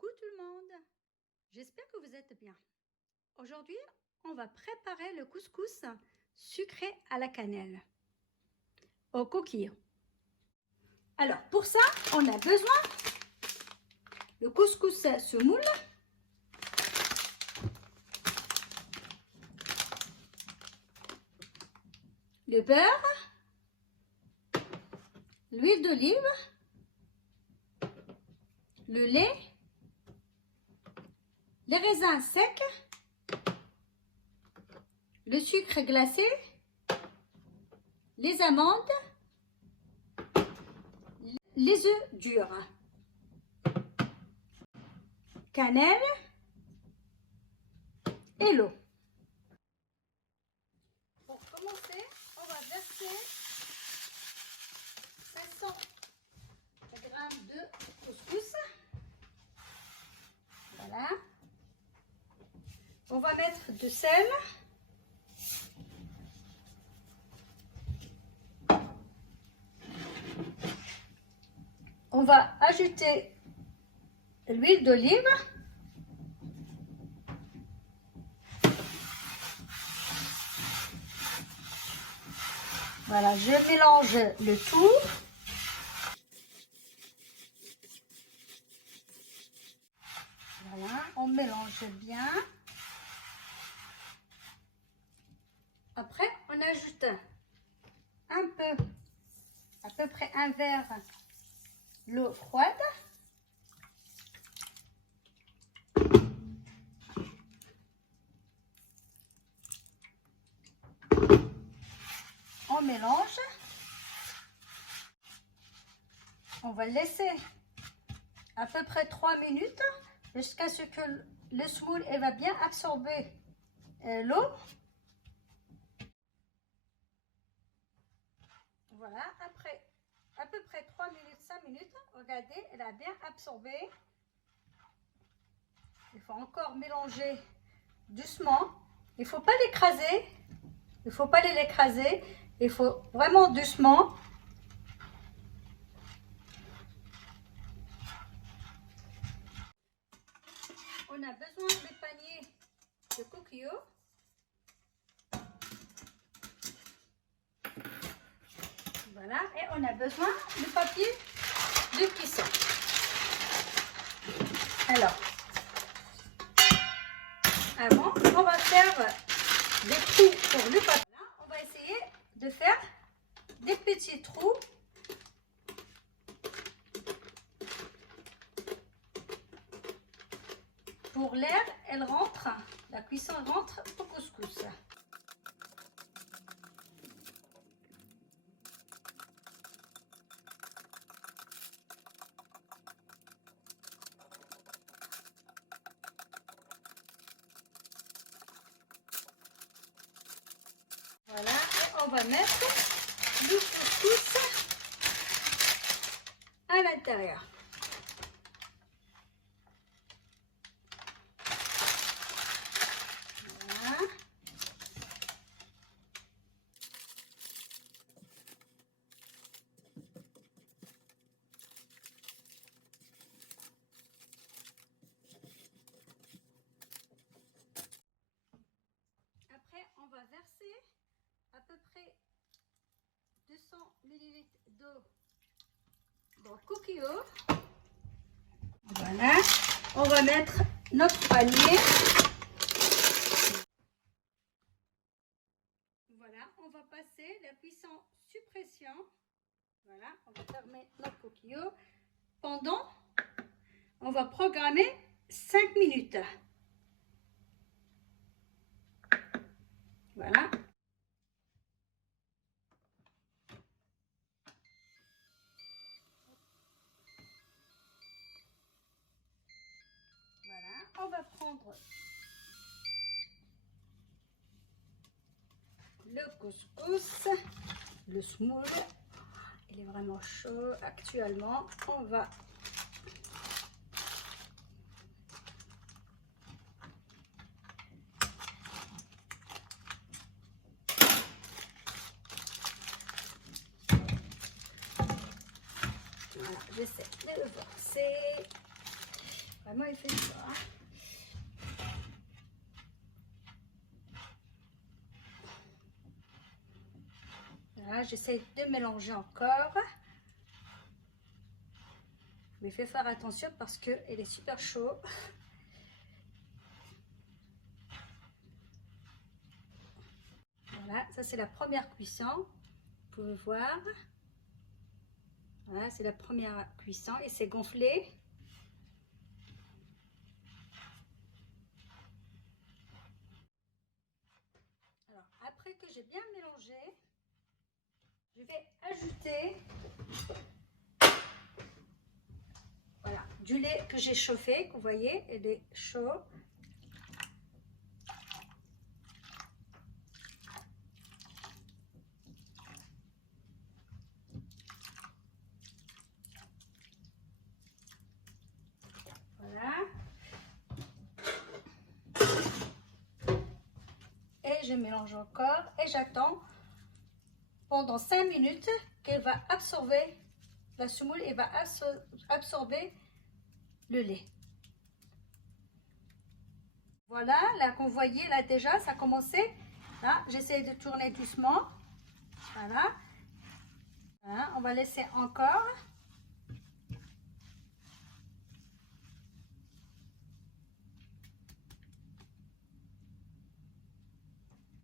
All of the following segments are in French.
Coucou tout le monde, j'espère que vous êtes bien. Aujourd'hui, on va préparer le couscous sucré à la cannelle au coquillot. Alors pour ça, on a besoin de couscous semoule, le beurre, l'huile d'olive, le lait, les raisins secs, le sucre glacé, les amandes, les œufs durs, cannelle et l'eau. Pour commencer, on va verser 500 g de couscous. Voilà. On va mettre du sel. On va ajouter l'huile d'olive. Voilà, je mélange le tout. Voilà, on mélange bien. Après, on ajoute un peu, à peu près un verre d'eau froide. On mélange. On va laisser à peu près 3 minutes jusqu'à ce que le semoule va bien absorber l'eau. Voilà, après à peu près 3 minutes, 5 minutes, regardez, elle a bien absorbé. Il faut encore mélanger doucement. Il ne faut pas l'écraser. Il ne faut pas l'écraser. Il faut vraiment doucement. On a besoin de panier de coquillot. Voilà, et on a besoin de papier de cuisson. Alors, avant, on va faire des trous pour le papier. Là, on va essayer de faire des petits trous. Pour l'air, elle rentre, la cuisson rentre au couscous. Voilà, et on va mettre le couscous à l'intérieur. Voilà. Après, on va verser à peu près 200 ml d'eau dans le coquillot. Voilà, on va mettre notre panier. Voilà, on va passer la cuisson suppression. Voilà, on va fermer notre coquillot. Pendant, on va programmer 5 minutes. Voilà. Voilà, on va prendre le couscous, le semoule. Il est vraiment chaud actuellement. On va voilà, j'essaie de le forcer. Vraiment, il fait ça. Voilà, j'essaie de mélanger encore. Mais fais faire attention parce qu'il est super chaud. Voilà, ça c'est la première cuisson. Vous pouvez voir. Voilà, c'est la première cuisson et c'est gonflé. Alors, après que j'ai bien mélangé, je vais ajouter voilà, du lait que j'ai chauffé, que vous voyez, il est chaud. Voilà. Et je mélange encore et j'attends pendant 5 minutes qu'elle va absorber, la semoule et va absorber le lait. Voilà, là qu'on voyait, là déjà, ça a commencé. Là, j'essaie de tourner doucement. Voilà. Voilà, on va laisser encore.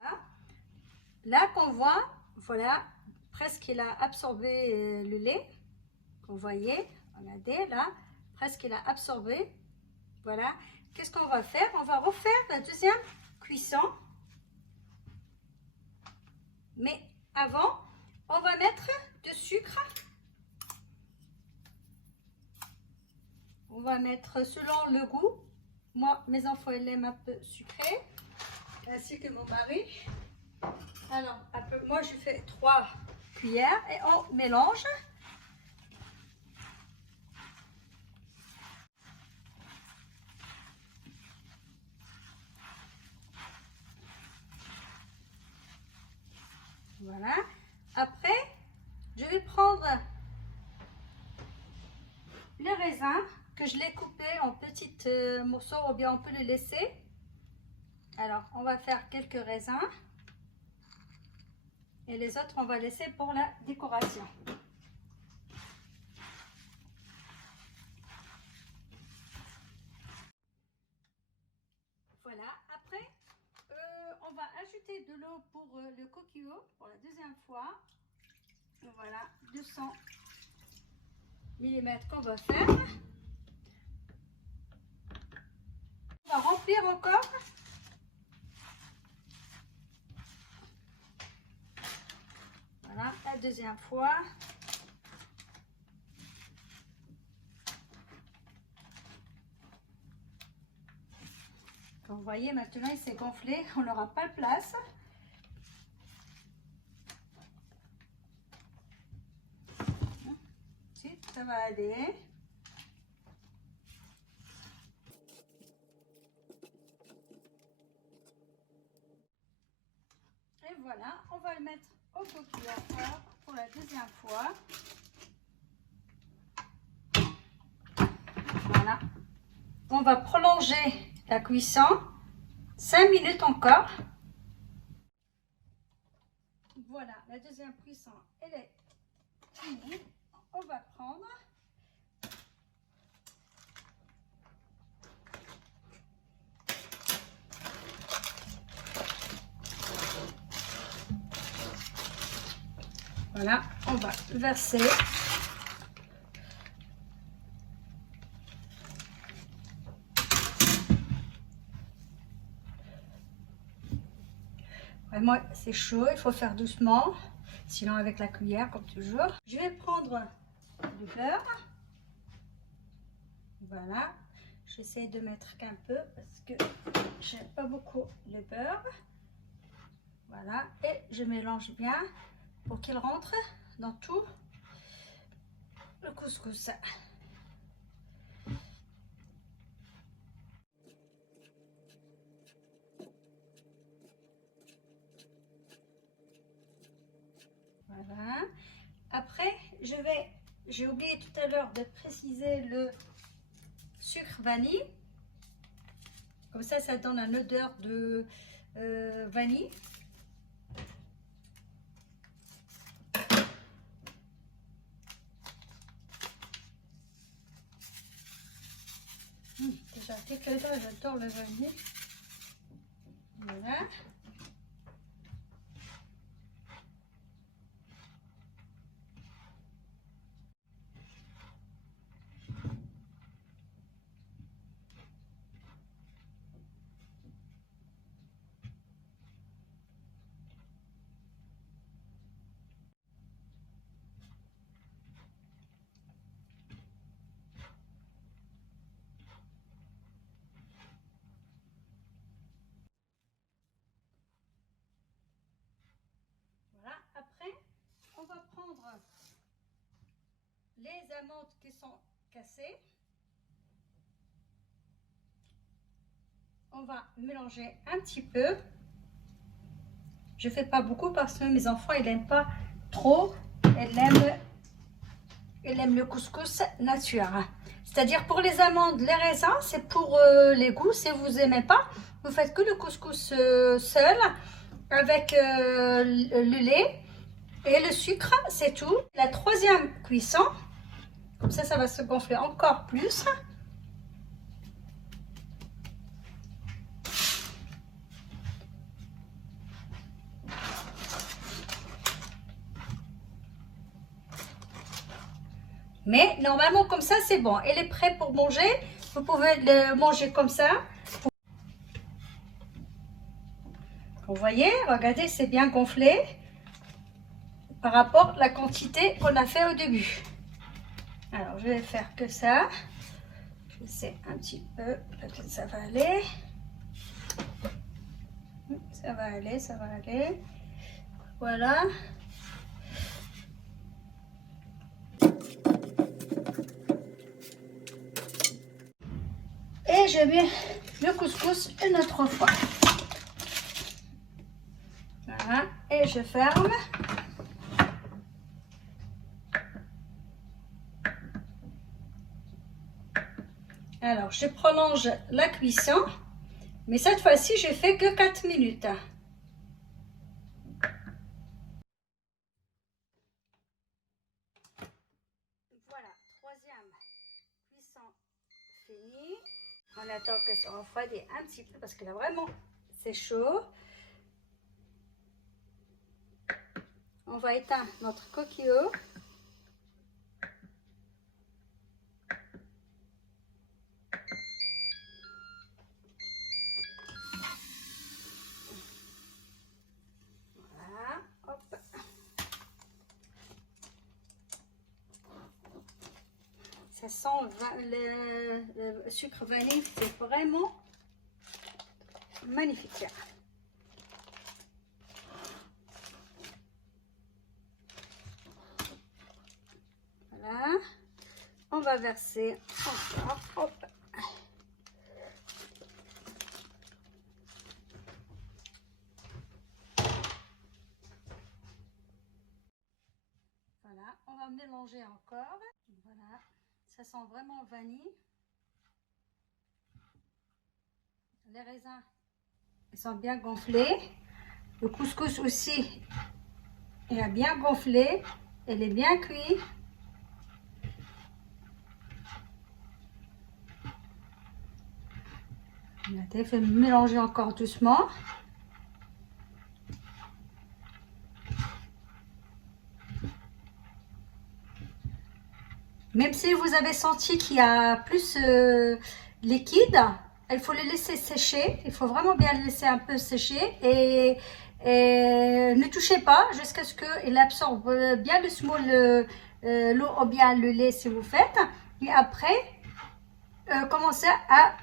Voilà. Là qu'on voit, voilà, presque il a absorbé le lait. Vous voyez, regardez là, presque il a absorbé. Voilà. Qu'est-ce qu'on va faire? On va refaire la deuxième cuisson. Mais avant, on va mettre du sucre. On va mettre selon le goût. Moi, mes enfants, ils aiment un peu sucré, ainsi que mon mari. Alors, moi, je fais 3 cuillères et on mélange. Voilà. Après, je vais prendre le raisin que je l'ai coupé en petits morceaux ou bien on peut le laisser. Alors, on va faire quelques raisins et les autres, on va laisser pour la décoration. Voilà. Après, on va ajouter de l'eau pour le coquillot pour la deuxième fois. Voilà, 200 mm qu'on va faire. On va remplir encore. Voilà, la deuxième fois. Comme vous voyez, maintenant il s'est gonflé, on n'aura pas de place. Si, ça va aller. Et voilà, on va le mettre au coquillot encore pour la deuxième fois. Voilà. On va prolonger la cuisson 5 minutes encore. Voilà, la deuxième cuisson, elle est finie. On va prendre. Voilà, on va verser. Vraiment, c'est chaud, il faut faire doucement, sinon avec la cuillère, comme toujours. Je vais prendre du beurre. Voilà, j'essaie de mettre qu'un peu parce que j'aime pas beaucoup le beurre. Voilà, et je mélange bien pour qu'il rentre dans tout le couscous. Voilà. Après, j'ai oublié tout à l'heure de préciser le sucre vanille. Comme ça donne une odeur de vanille. Déjà, dès que là, j'adore le vanille. Voilà. Voilà. Après, on va prendre les amandes qui sont cassées. On va mélanger un petit peu. Je fais pas beaucoup parce que mes enfants ils n'aiment pas trop. Ils aiment le couscous nature. C'est-à-dire pour les amandes, les raisins, c'est pour les goûts. Si vous n'aimez pas, vous faites que le couscous seul avec le lait et le sucre, c'est tout. La troisième cuisson, comme ça va se gonfler encore plus. Mais normalement comme ça c'est bon. Il est prêt pour manger. Vous pouvez le manger comme ça. Vous voyez, regardez, c'est bien gonflé par rapport à la quantité qu'on a fait au début. Alors je vais faire que ça. Je sais un petit peu, peut-être ça va aller. Ça va aller, ça va aller. Voilà. Et je mets le couscous une autre fois. Voilà. Et je ferme. Alors, je prolonge la cuisson. Mais cette fois-ci, je fais que 4 minutes. Voilà, troisième cuisson finie. On attend que ça refroidisse un petit peu parce que là vraiment c'est chaud. On va éteindre notre coquillot. Voilà, hop. Ça sent le sucre vanille, c'est vraiment magnifique. Voilà, on va verser encore, hop. Voilà, on va mélanger encore. Voilà, ça sent vraiment vanille. Les raisins, ils sont bien gonflés. Le couscous aussi, il a bien gonflé. Il est bien cuit. Il faut mélanger encore doucement. Même si vous avez senti qu'il y a plus liquide, il faut le laisser sécher. Il faut vraiment bien le laisser un peu sécher et ne touchez pas jusqu'à ce qu'il absorbe bien doucement l'eau ou bien le lait si vous faites. Et après, commencez à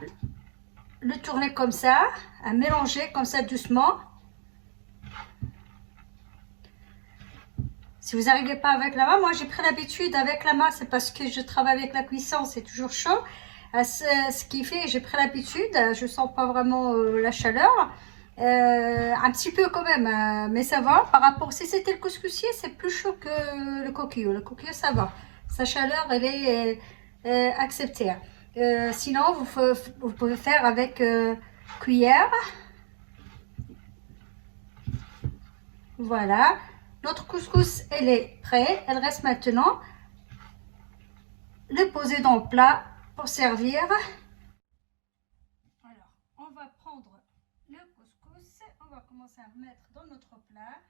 le tourner comme ça, à mélanger comme ça doucement. Si vous n'arrivez pas avec la main, moi j'ai pris l'habitude avec la main, c'est parce que je travaille avec la cuisson, c'est toujours chaud. Ce qui fait, j'ai pris l'habitude, je sens pas vraiment la chaleur. Un petit peu quand même, mais ça va. Par rapport, si c'était le couscoussier, c'est plus chaud que le coquillot. Le coquillot, ça va. Sa chaleur, elle est acceptée. Sinon, vous pouvez faire avec cuillère. Voilà. Notre couscous, elle est prête. Elle reste maintenant le poser dans le plat pour servir. Alors, on va prendre le couscous. On va commencer à mettre dans notre plat.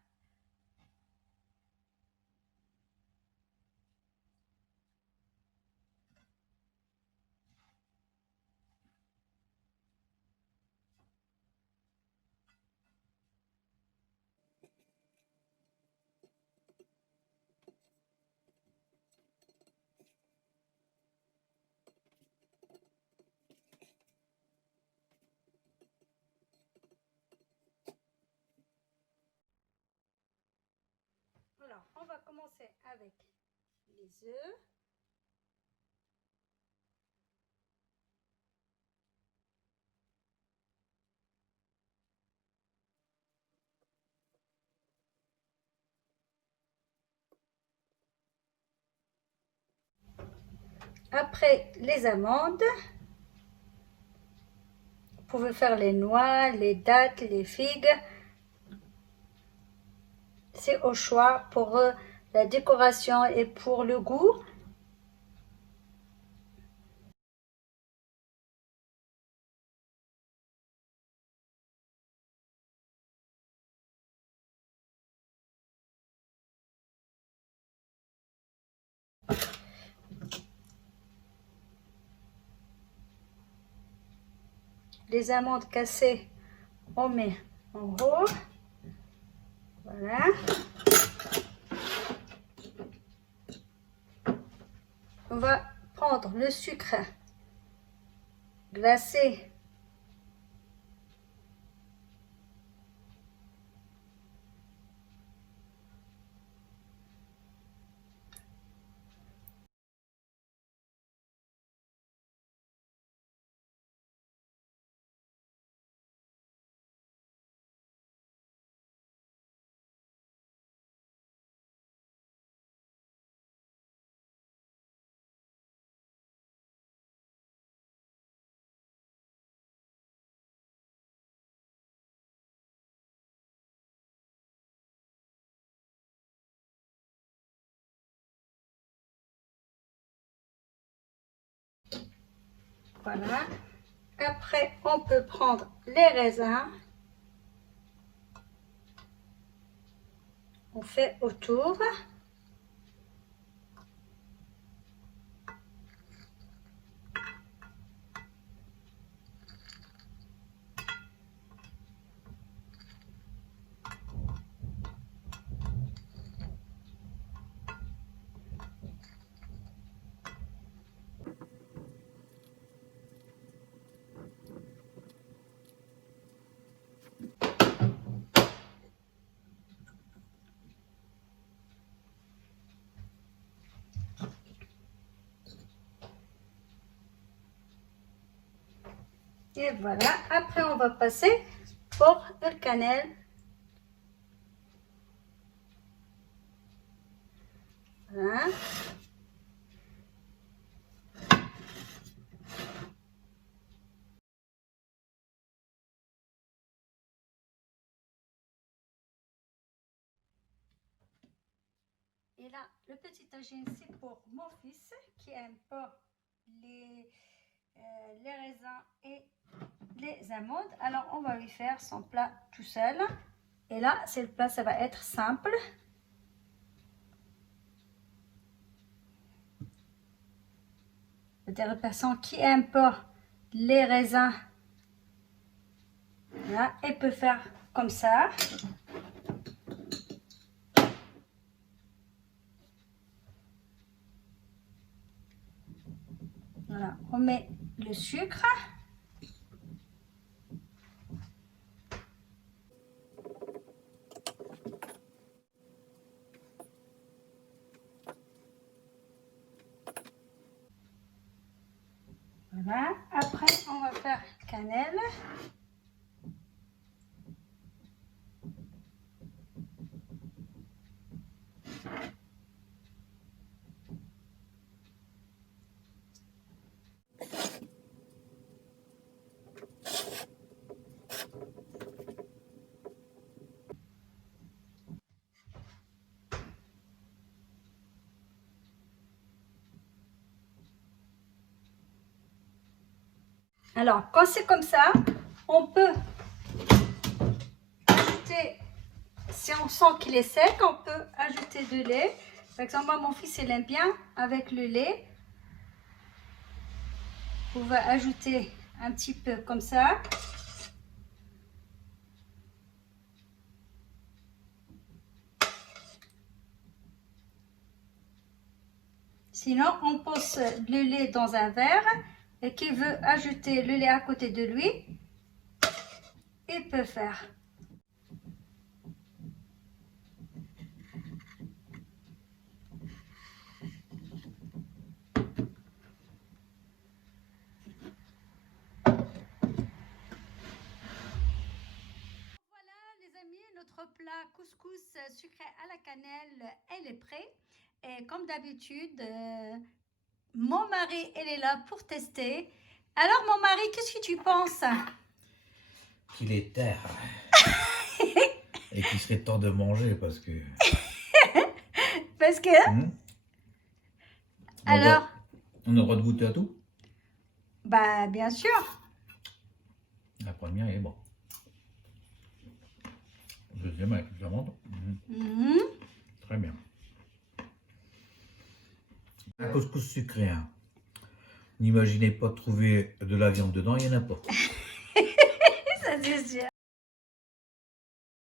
Alors, on va commencer avec les œufs. Après les amandes, vous pouvez faire les noix, les dattes, les figues. C'est au choix pour la décoration et pour le goût. Les amandes cassées, on met en haut. Voilà. On va prendre le sucre glacé. Voilà. Après, on peut prendre les raisins. On fait autour. Et voilà. Après, on va passer pour le cannelle. Voilà. Et là, le petit tagine, c'est pour mon fils qui aime pas les, les raisins et les amandes. Alors, on va lui faire son plat tout seul. Et là, c'est le plat, ça va être simple. C'est-à-dire la personne qui aime pas les raisins, là, elle peut faire comme ça. Voilà, on met le sucre. Voilà, après on va faire cannelle. Alors, quand c'est comme ça, on peut ajouter, si on sent qu'il est sec, on peut ajouter de lait. Par exemple, moi, mon fils, il aime bien avec le lait. On va ajouter un petit peu comme ça. Sinon, on pose le lait dans un verre et qui veut ajouter le lait à côté de lui, il peut faire. Voilà les amis, notre plat couscous sucré à la cannelle, elle est prêt. Et comme d'habitude, mon mari, elle est là pour tester. Alors mon mari, qu'est-ce que tu penses? Qu'il est tard. Et qu'il serait temps de manger parce que... Parce que... Alors? On a le droit de goûter à tout? Bah bien sûr. La première est bon. La deuxième avec la viande. Très bien. Un couscous sucré. Hein. N'imaginez pas trouver de la viande dedans, il n'y en a pas. Ça c'est sûr.